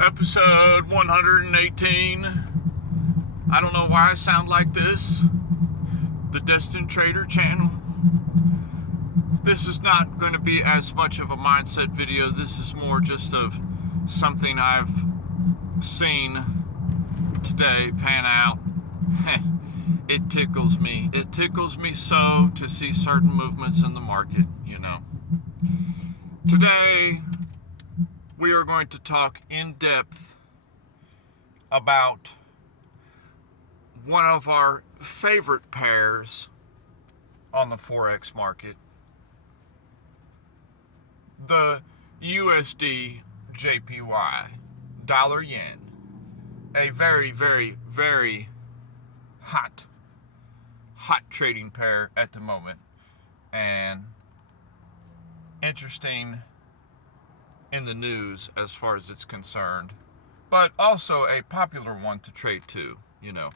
Episode 118. I don't know why I sound like this. The Destined Trader channel. This is not going to be as much of a mindset video. This is more just of something I've seen today pan out. It tickles me. It tickles me so to see certain movements in the market, you know. Today, we are going to talk in depth about one of our favorite pairs on the Forex market, the USD JPY, dollar yen, a very, very, very hot trading pair at the moment, and interesting in the news as far as it's concerned, but also a popular one to trade too, you know.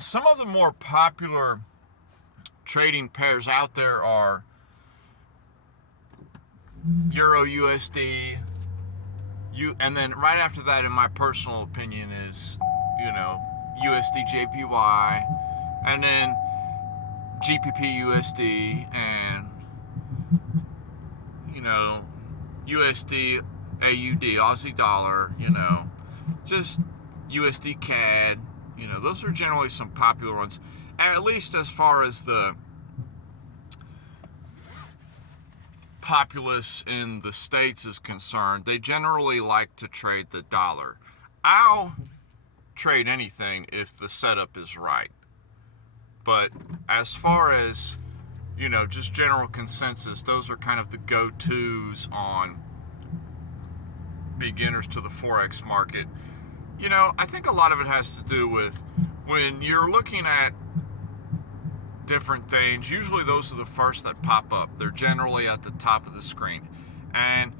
Some of the more popular trading pairs out there are Euro USD, and then right after that, in my personal opinion, is, you know, USD JPY, and then GBP USD, and, you know, USD AUD, Aussie dollar, you know, just USD CAD, you know, those are generally some popular ones, at least as far as the populace in the States is concerned. They generally like to trade the dollar. I'll trade anything if the setup is right, but as far as, you know, just general consensus, those are kind of the go-tos on beginners to the Forex market. You know, I think a lot of it has to do with when you're looking at different things, usually those are the first that pop up. They're generally at the top of the screen. And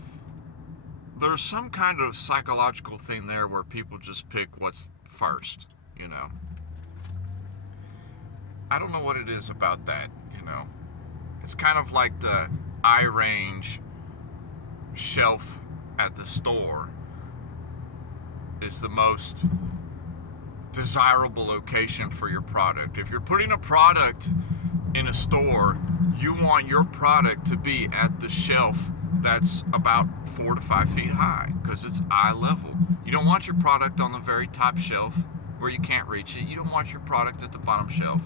there's some kind of psychological thing there where people just pick what's first, you know. I don't know what it is about that, you know. It's kind of like the eye range shelf at the store is the most desirable location for your product. If you're putting a product in a store, you want your product to be at the shelf that's about 4 to 5 feet high, because it's eye level. You don't want your product on the very top shelf where you can't reach it. You don't want your product at the bottom shelf.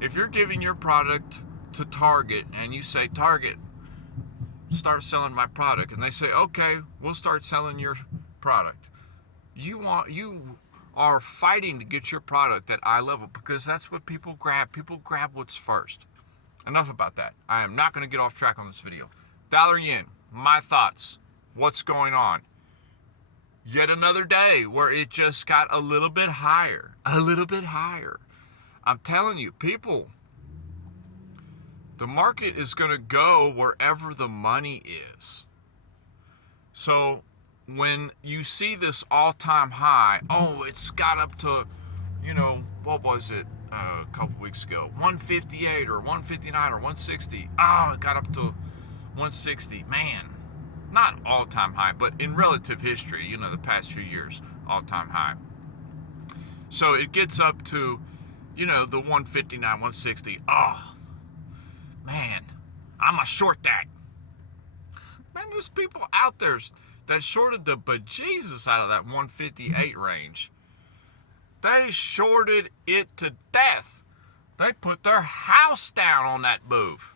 If you're giving your product to Target and you say, Target, start selling my product, and they say, okay, we'll start selling your product, you are fighting to get your product at eye level, because that's what people grab. People grab what's first. Enough about that. I am not going to get off track on this video. Dollar yen, my thoughts. What's going on? Yet another day where it just got a little bit higher. A little bit higher. I'm telling you, people, the market is going to go wherever the money is. So when you see this all-time high, oh, it's got up to, you know, what was it a couple weeks ago? 158 or 159 or 160. Oh, it got up to 160. Man, not all-time high, but in relative history, you know, the past few years, all-time high. So it gets up to, you know, the 159, 160. Oh, man, I'm going to short that. Man, there's people out there that shorted the bejesus out of that 158 range. They shorted it to death. They put their house down on that move.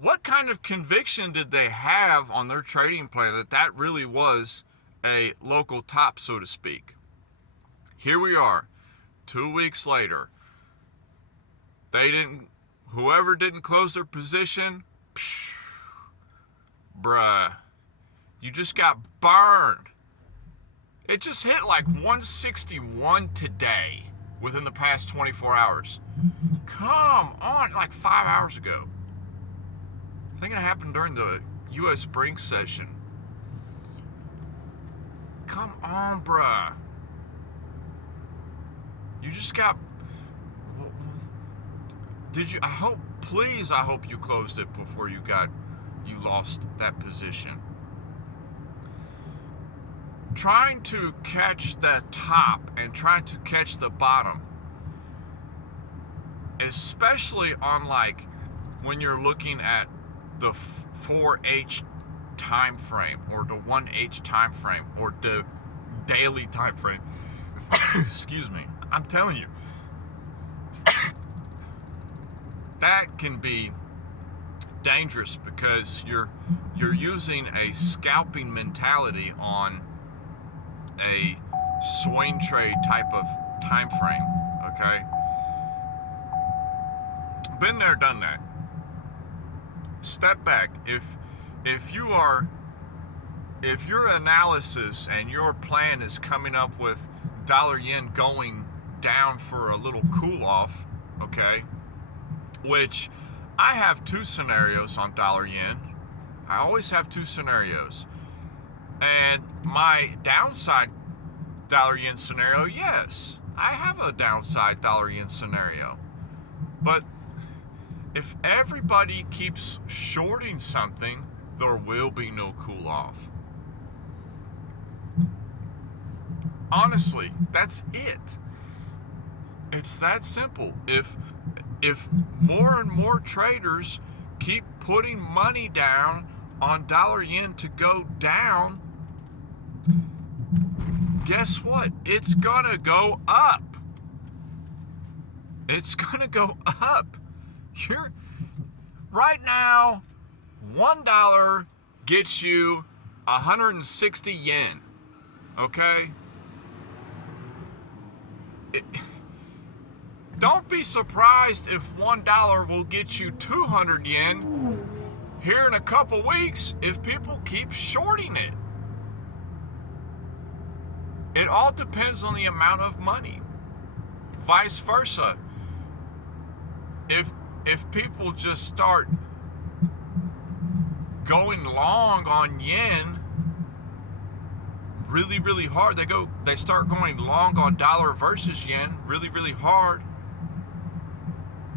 What kind of conviction did they have on their trading plan that really was a local top, so to speak? Here we are, 2 weeks later. Whoever didn't close their position, bruh, you just got burned. It just hit like 161 today within the past 24 hours. Come on, like 5 hours ago. I think it happened during the U.S. Spring session. Come on, bruh. You just got... Did you... I hope you closed it before you lost that position. trying to catch the top and trying to catch the bottom, especially on like when you're looking at the 4H time frame or the 1H time frame or the daily time frame. Excuse me. I'm telling you, that can be dangerous because you're using a scalping mentality on a swing trade type of time frame. Okay, been there, done that. Step back. If your analysis and your plan is coming up with dollar yen going down for a little cool off, okay, which I have two scenarios on dollar yen. I always have two scenarios. And my downside dollar yen scenario, yes, I have a downside dollar yen scenario. But if everybody keeps shorting something, there will be no cool off. Honestly, that's it. It's that simple. If more and more traders keep putting money down on dollar yen to go down, guess what? It's gonna go up. It's gonna go up. Right now, $1 gets you 160 yen. Okay? Don't be surprised if $1 will get you 200 yen here in a couple weeks if people keep shorting it. It all depends on the amount of money. Vice versa. If people just start going long on yen really, really hard, they start going long on dollar versus yen really, really hard,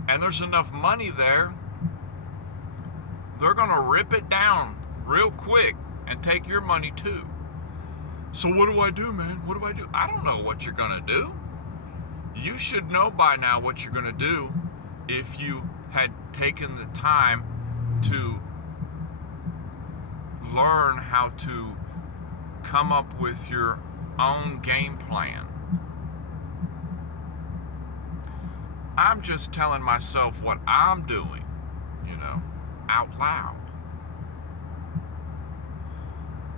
and there's enough money there, they're gonna rip it down real quick and take your money too. So what do I do, man? What do I do? I don't know what you're gonna do. You should know by now what you're gonna do if you had taken the time to learn how to come up with your own game plan. I'm just telling myself what I'm doing, out loud.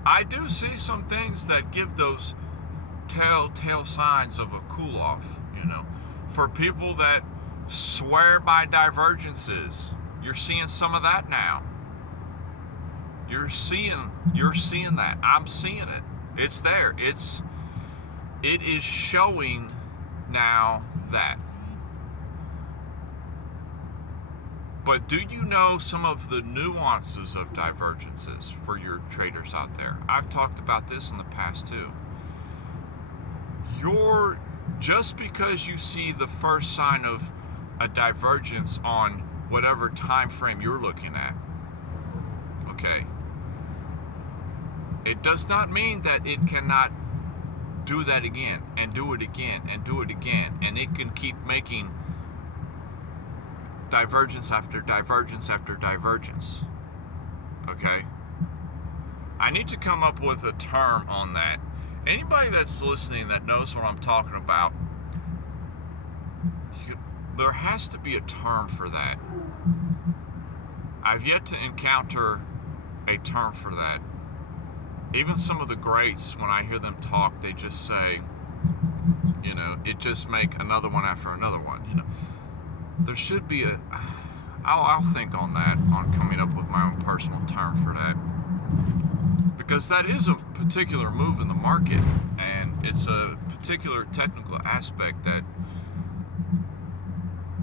I do see some things that give those telltale signs of a cool off, for people that swear by divergences. You're seeing some of that now. You're seeing that. I'm seeing it. It's there. It is showing now that. But do you know some of the nuances of divergences for your traders out there? I've talked about this in the past too. Just because you see the first sign of a divergence on whatever time frame you're looking at, okay, it does not mean that it cannot do that again and do it again and do it again, and it can keep making divergence after divergence after divergence. Okay? I need to come up with a term on that. Anybody that's listening that knows what I'm talking about, there has to be a term for that. I've yet to encounter a term for that. Even some of the greats, when I hear them talk, they just say, it just make another one after another one. There should be I'll think on that, on coming up with my own personal term for that. Because that is a particular move in the market, and it's a particular technical aspect that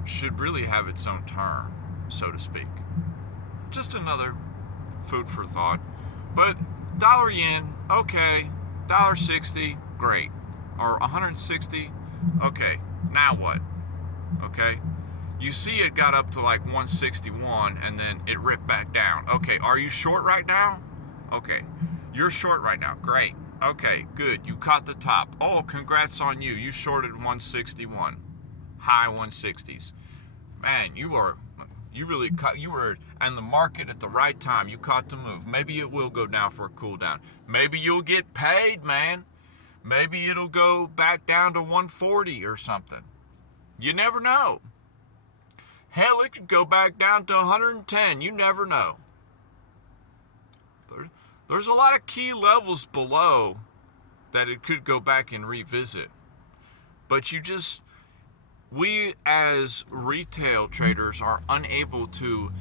should really have its own term, so to speak. Just another food for thought. But dollar yen, okay, $1.60, great. Or 160, okay, now what? Okay, you see it got up to like 161 and then it ripped back down. Okay, are you short right now? Okay, you're short right now, great. Okay, good. You caught the top. Oh, congrats on you. You shorted 161. High 160s. Man, you really caught, you were in the market at the right time. You caught the move. Maybe it will go down for a cool down. Maybe you'll get paid, man. Maybe it'll go back down to 140 or something. You never know. Hell, it could go back down to 110. You never know. There's a lot of key levels below that it could go back and revisit. But we as retail traders are unable to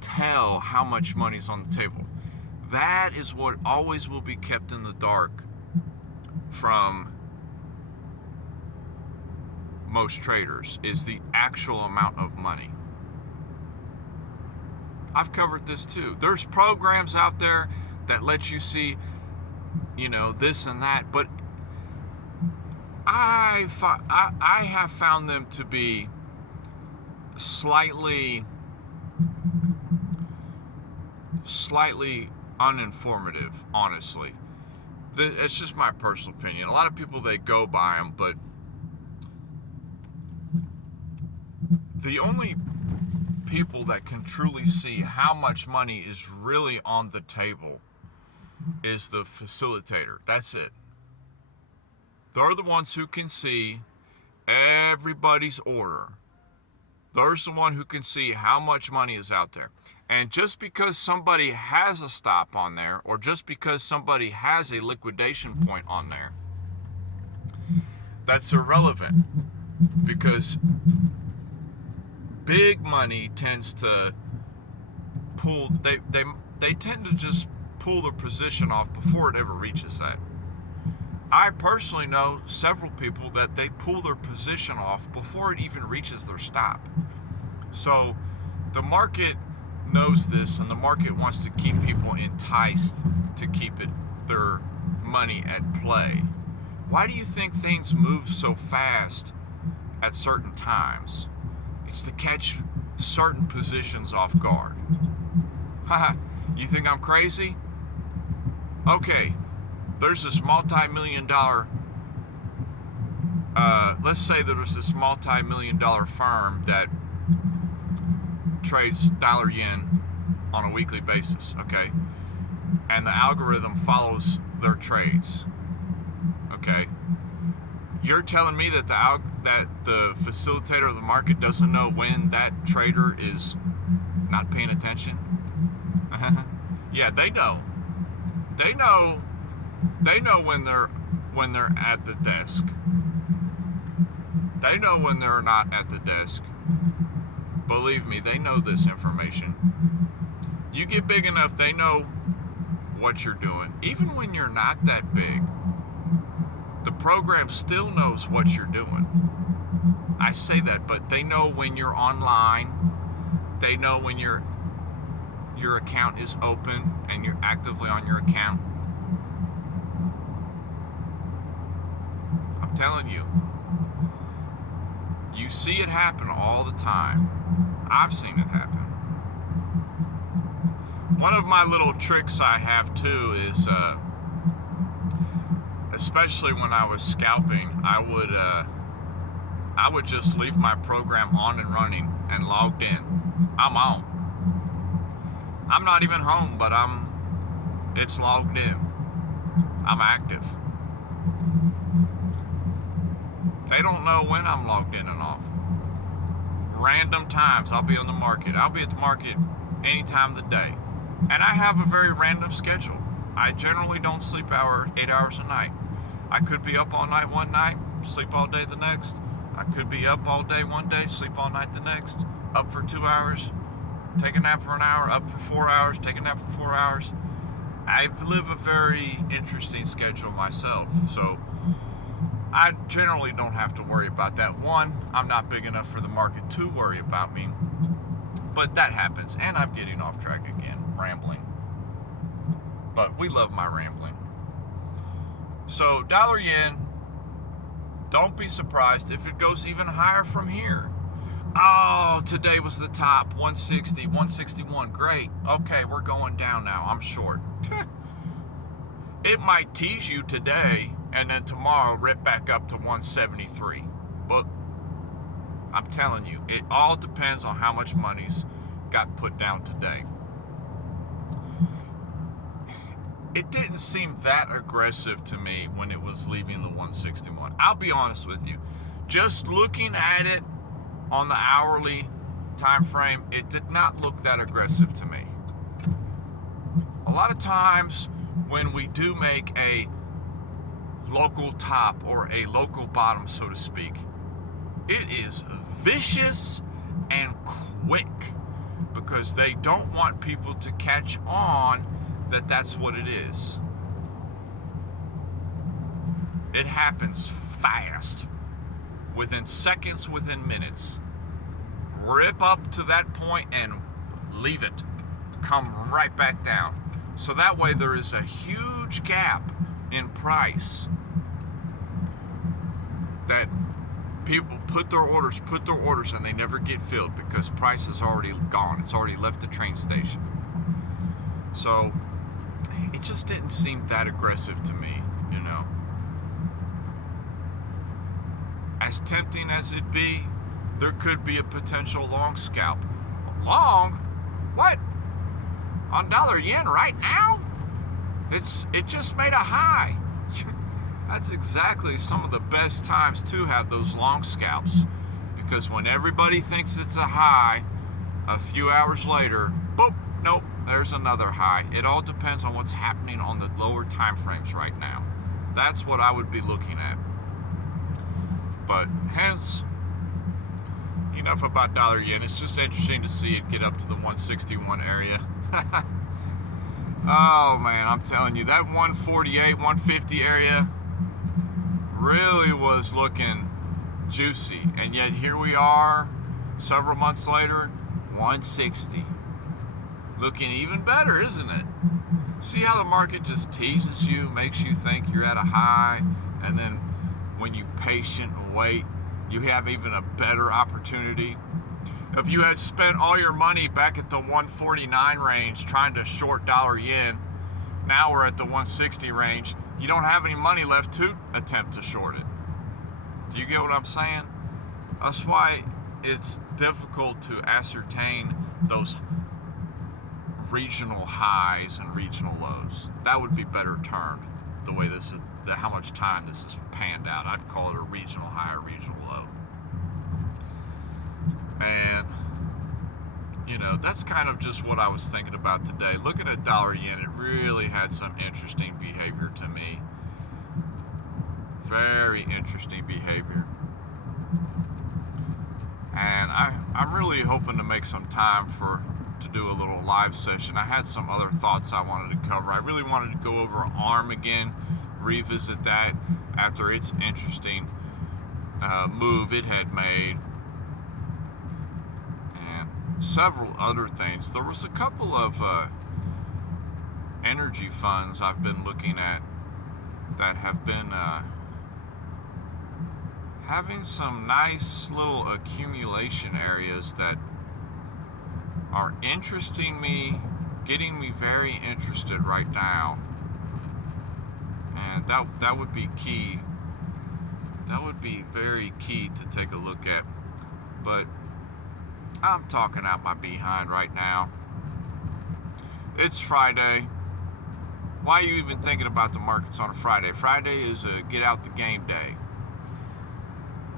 tell how much money's on the table. That is what always will be kept in the dark from most traders, is the actual amount of money. I've covered this too. There's programs out there that let you see, this and that, but I have found them to be slightly uninformative, honestly. It's just my personal opinion. A lot of people, they go by them, but the only people that can truly see how much money is really on the table is the facilitator. That's it. They're the ones who can see everybody's order. They're the one who can see how much money is out there. And just because somebody has a stop on there, or just because somebody has a liquidation point on there, that's irrelevant, because big money tends to pull, they tend to just pull their position off before it ever reaches that. I personally know several people that they pull their position off before it even reaches their stop. So the market knows this, and the market wants to keep people enticed to keep their money at play. Why do you think things move so fast at certain times? It's to catch certain positions off guard. Haha, you think I'm crazy? Okay, there's this multi-million-dollar, let's say there's this multi-million-dollar firm that trades dollar-yen on a weekly basis, okay? And the algorithm follows their trades, okay? You're telling me that the facilitator of the market doesn't know when that trader is not paying attention? Yeah, they know. They know when they're at the desk. They know when they're not at the desk. Believe me, they know this information. You get big enough, they know what you're doing. Even when you're not that big, the program still knows what you're doing. I say that, but they know when you're online. They know when your account is open and you're actively on your account. I'm telling you. You see it happen all the time. I've seen it happen. One of my little tricks I have too is, especially when I was scalping, I would just leave my program on and running and logged in. I'm on. I'm not even home, but it's logged in. I'm active. They don't know when I'm logged in and off. Random times I'll be on the market. I'll be at the market any time of the day. And I have a very random schedule. I generally don't sleep 8 hours a night. I could be up all night one night, sleep all day the next. I could be up all day one day, sleep all night the next. Up for 2 hours, take a nap for an hour, up for 4 hours, take a nap for 4 hours. I live a very interesting schedule myself, so I generally don't have to worry about that. One, I'm not big enough for the market to worry about me, but that happens, and I'm getting off track again, rambling. But we love my rambling. So dollar yen, don't be surprised if it goes even higher from here. Oh, today was the top, 160, 161, great. Okay, we're going down now, I'm short. It might tease you today and then tomorrow rip back up to 173. But I'm telling you, it all depends on how much money's got put down today. It didn't seem that aggressive to me when it was leaving the 161. I'll be honest with you. Just looking at it on the hourly time frame, it did not look that aggressive to me. A lot of times when we do make a local top or a local bottom, so to speak, it is vicious and quick because they don't want people to catch on that that's what it is. It happens fast, within seconds, within minutes. Rip up to that point and leave it. Come right back down. So that way there is a huge gap in price that people put their orders, and they never get filled because price is already gone. It's already left the train station. So it just didn't seem that aggressive to me, you know. As tempting as it be, there could be a potential long scalp. Long? What? On dollar yen right now? It just made a high. That's exactly some of the best times to have those long scalps, because when everybody thinks it's a high, a few hours later, boop, nope, there's another high. It all depends on what's happening on the lower time frames right now. That's what I would be looking at. But hence, enough about dollar yen. It's just interesting to see it get up to the 161 area. Oh man, I'm telling you, that 148, 150 area really was looking juicy. And yet here we are, several months later, 160. Looking even better, isn't it? See how the market just teases you, makes you think you're at a high, and then when you patient and wait, you have even a better opportunity. If you had spent all your money back at the 149 range trying to short dollar yen, now we're at the 160 range, you don't have any money left to attempt to short it. Do you get what I'm saying? That's why it's difficult to ascertain those regional highs and regional lows. That would be better termed, the way this is, how much time this is panned out. I'd call it a regional high or regional low. And, you know, that's kind of just what I was thinking about today. Looking at dollar yen, it really had some interesting behavior to me. Very interesting behavior. And I'm really hoping to make some time to do a little live session. I had some other thoughts I wanted to cover. I really wanted to go over ARM again, revisit that after its interesting move it had made, and several other things. There was a couple of energy funds I've been looking at that have been having some nice little accumulation areas that are interesting me, getting me very interested right now. And that would be key. That would be very key to take a look at. But I'm talking out my behind right now. It's Friday. Why are you even thinking about the markets on a Friday? Friday is a get out the game day.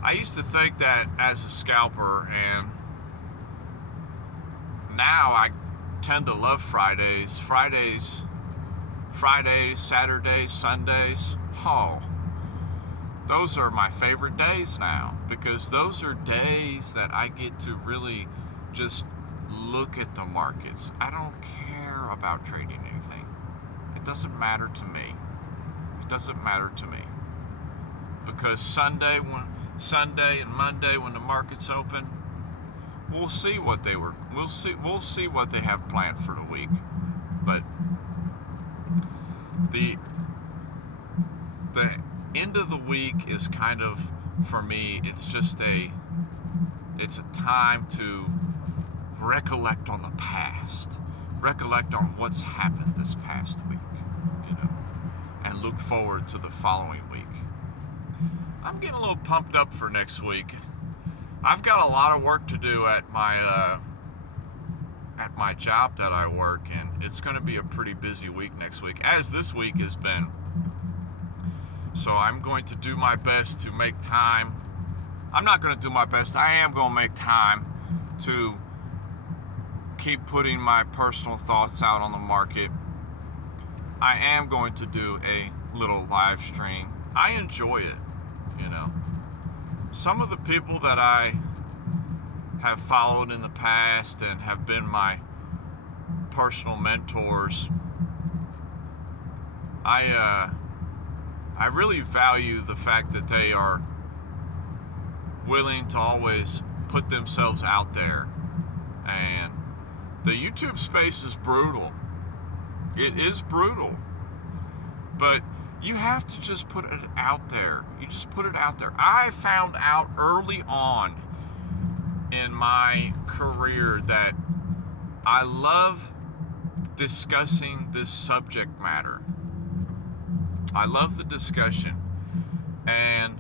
I used to think that as a scalper, and now I tend to love Fridays. Fridays, Saturdays, Sundays. Oh, those are my favorite days now, because those are days that I get to really just look at the markets. I don't care about trading anything. It doesn't matter to me. It doesn't matter to me. Because Sunday and Monday when the markets open, we'll see what we'll see what they have planned for the week. But the end of the week is kind of, for me, it's a time to recollect on the past, recollect on what's happened this past week, you know. look forward to the following week. I'm getting a little pumped up for next week. I've got a lot of work to do at my job that I work, and it's going to be a pretty busy week next week, as this week has been. So I'm going to do my best to make time. I'm not going to do my best. I am going to make time to keep putting my personal thoughts out on the market. I am going to do a little live stream. I enjoy it, you know. Some of the people that I have followed in the past and have been my personal mentors, I really value the fact that they are willing to always put themselves out there. And the YouTube space is brutal. It is brutal. But you have to just put it out there. You just put it out there. I found out early on in my career that I love discussing this subject matter. I love the discussion. And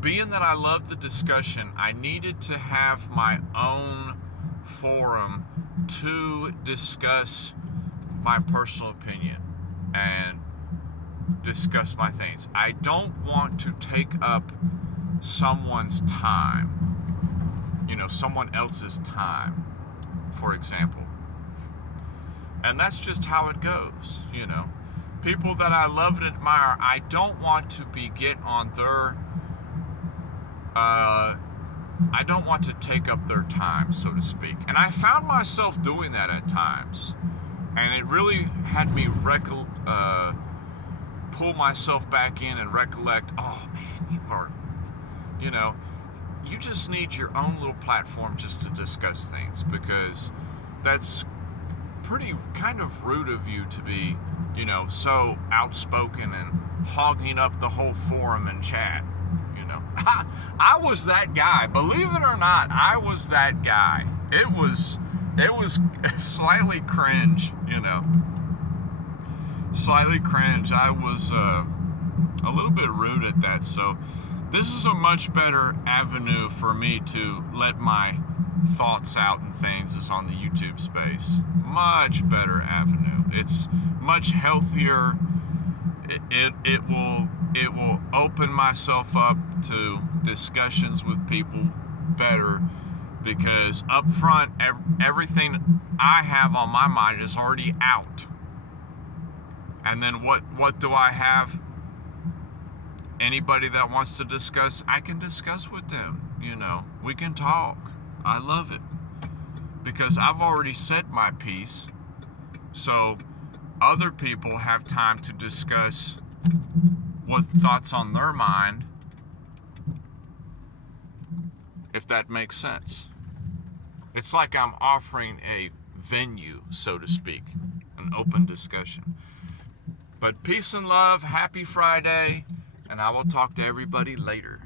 being that I love the discussion, I needed to have my own forum to discuss my personal opinion and discuss my things. I don't want to take up someone's time, someone else's time, for example. And that's just how it goes, People that I love and admire, I don't want to get on their, I don't want to take up their time, so to speak. And I found myself doing that at times. And it really had me pull myself back in and recollect, oh man, you just need your own little platform just to discuss things, because that's pretty kind of rude of you to be, so outspoken and hogging up the whole forum and chat, I was that guy. Believe it or not, I was that guy. It was slightly cringe, Slightly cringe. I was a little bit rude at that. So this is a much better avenue for me to let my thoughts out and things is on the YouTube space. Much better avenue. It's much healthier. It will open myself up to discussions with people better, because up front, everything I have on my mind is already out. And then what do I have? Anybody that wants to discuss, I can discuss with them. We can talk. I love it, because I've already said my piece. So other people have time to discuss what thoughts on their mind, if that makes sense. It's like I'm offering a venue, so to speak, an open discussion. But peace and love, happy Friday, and I will talk to everybody later.